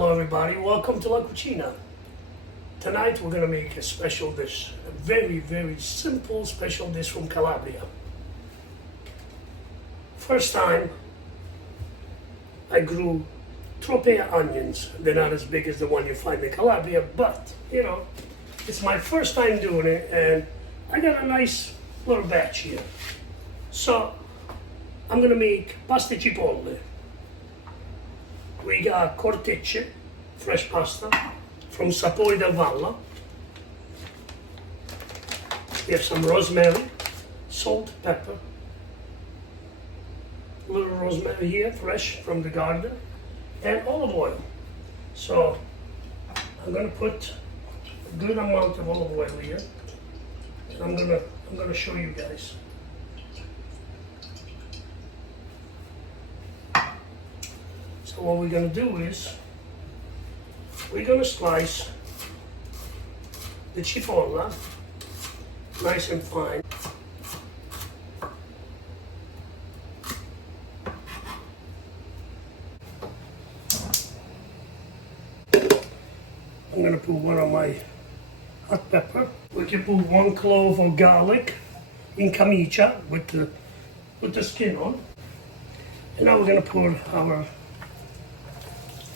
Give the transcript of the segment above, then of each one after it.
Hello everybody, welcome to La Cucina. Tonight we're going to make a special dish, a very simple special dish from Calabria. First time I grew Tropea onions. They're not as big as the one you find in Calabria, but you know, it's my first time doing it and I got a nice little batch here. So I'm going to make pasta cipolle. We got cortecce, fresh pasta, from Sapori del Valle. We have some rosemary, salt, pepper. A little rosemary here, fresh from the garden, and olive oil. So I'm gonna put a good amount of olive oil here. And I'm gonna show you guys. So what we're gonna do is we're gonna slice the cipolla nice and fine. I'm gonna put one of my hot pepper. We can put 1 clove of garlic in camicia with the skin on. And now we're gonna put our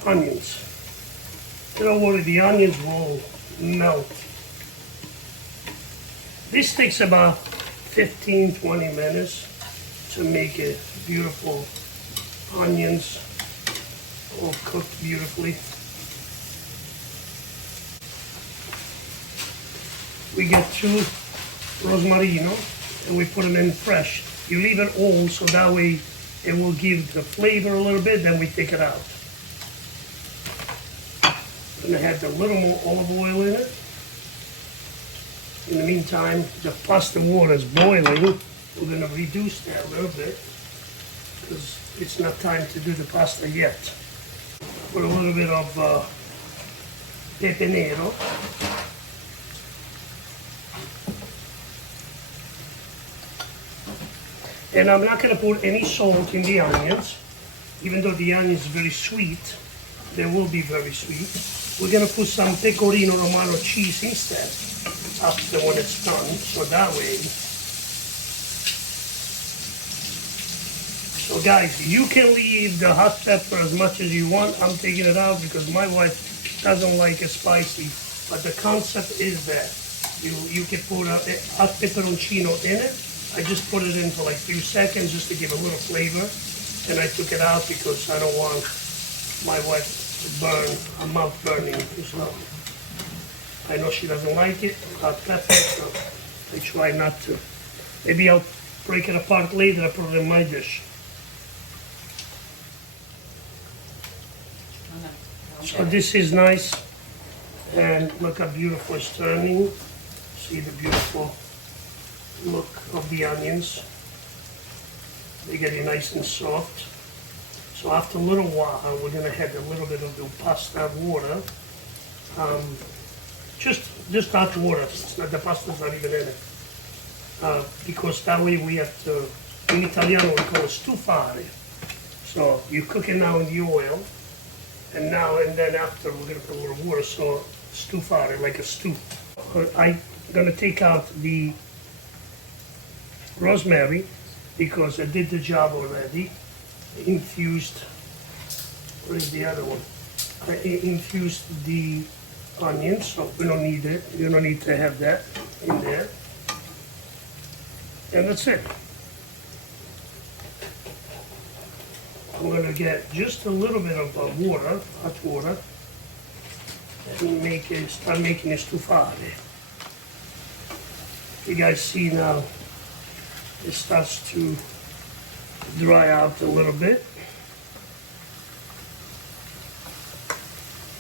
onions. Don't worry, the onions will melt. This takes about 15-20 minutes to make it beautiful. Onions all cooked beautifully. We get 2 rosmarino and we put them in fresh. You leave it all so that way it will give the flavor a little bit, then we take it out. I'm gonna add a little more olive oil in it. In the meantime, the pasta water is boiling. We're gonna reduce that a little bit because it's not time to do the pasta yet. Put a little bit of pepe nero. And I'm not gonna put any salt in the onions, even though the onion is very sweet. They will be very sweet. We're gonna put some pecorino romano cheese instead after when it's done, so that way. So guys, you can leave the hot pepper as much as you want. I'm taking it out because my wife doesn't like it spicy. But the concept is that you can put a hot pepperoncino in it. I just put it in for like a few seconds just to give a little flavor. And I took it out because I don't want my wife burn, her mouth burning, so I know she doesn't like it, hot pepper, so I try not to. Maybe I'll break it apart later and put it in my dish. So this is nice, and look how beautiful it's turning. See the beautiful look of the onions. They're getting nice and soft. So after a little while, we're going to add a little bit of the pasta water. Just hot water. It's not, the pasta's not even in it. Because that way we have to, in Italiano we call it stufare. So you cook it now in the oil, and then after we're going to put a little water, so stufare, like a stew. I'm going to take out the rosemary because I did the job already. Infused, what is the other one? I infused the onions, so we don't need it. You don't need to have that in there. And that's it. I'm gonna get just a little bit of water, hot water, and start making a stufare. You guys see now, it starts to dry out a little bit.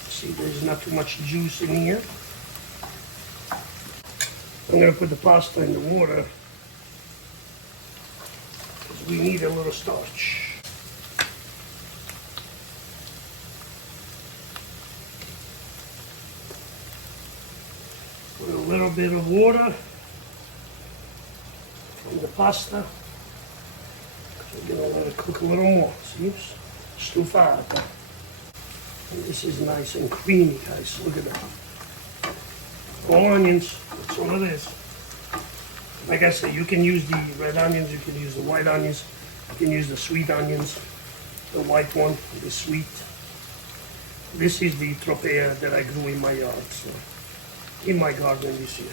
See, there's not too much juice in here. I'm going to put the pasta in the water because we need a little starch. Put a little bit of water from the pasta. We're going to let it cook a little more. See? Stufata. And this is nice and creamy, guys. Look at that. All onions, that's all it is. Like I said, you can use the red onions, you can use the white onions, you can use the sweet onions. The white one, the sweet. This is the Tropea that I grew in my yard, so in my garden this year.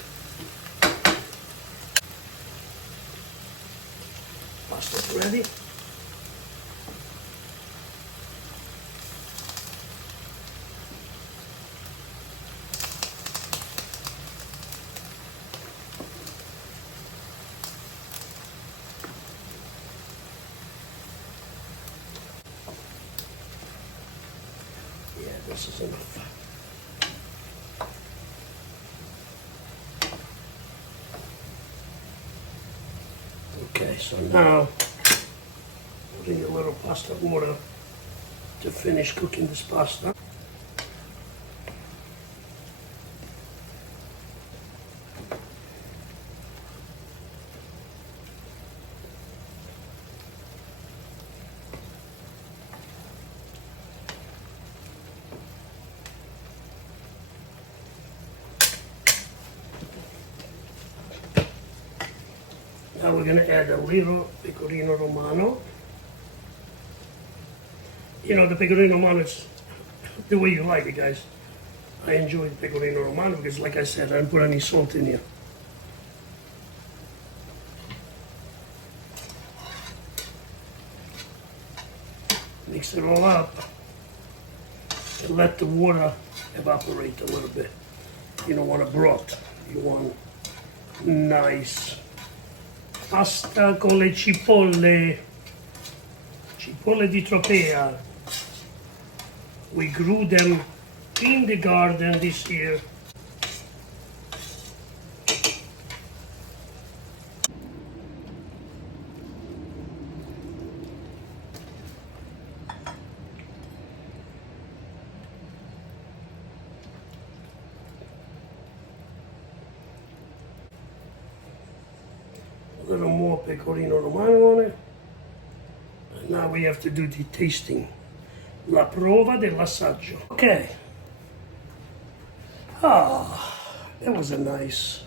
Pasta's ready. Yeah, this is enough. Okay, so now putting a little pasta water to finish cooking this pasta. Now we're gonna add a little pecorino romano. You know, the pecorino romano is the way you like it, guys. I enjoy the pecorino romano because, like I said, I didn't put any salt in here. Mix it all up and let the water evaporate a little bit. You don't want a broth. You want nice pasta con le cipolle di Tropea. We grew them in the garden this year. A little more pecorino romano on it. And now we have to do the tasting. La prova dell'assaggio. Okay. Ah, that was a nice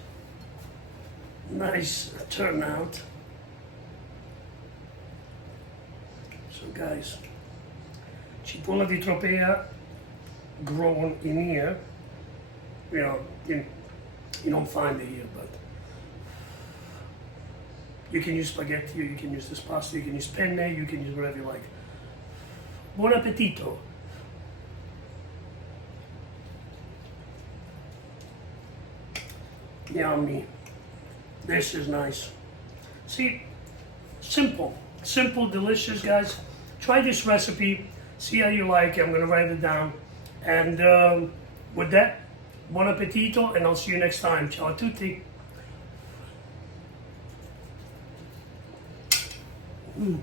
turnout. So guys, cipolla di Tropea grown in here. You know, you don't find it here, but you can use spaghetti, you can use this pasta, you can use penne, you can use whatever you like. Buon appetito! Yummy. This is nice. See, simple, delicious, guys. Try this recipe, see how you like it. I'm gonna write it down. And with that, buon appetito, and I'll see you next time. Ciao a tutti. Mm.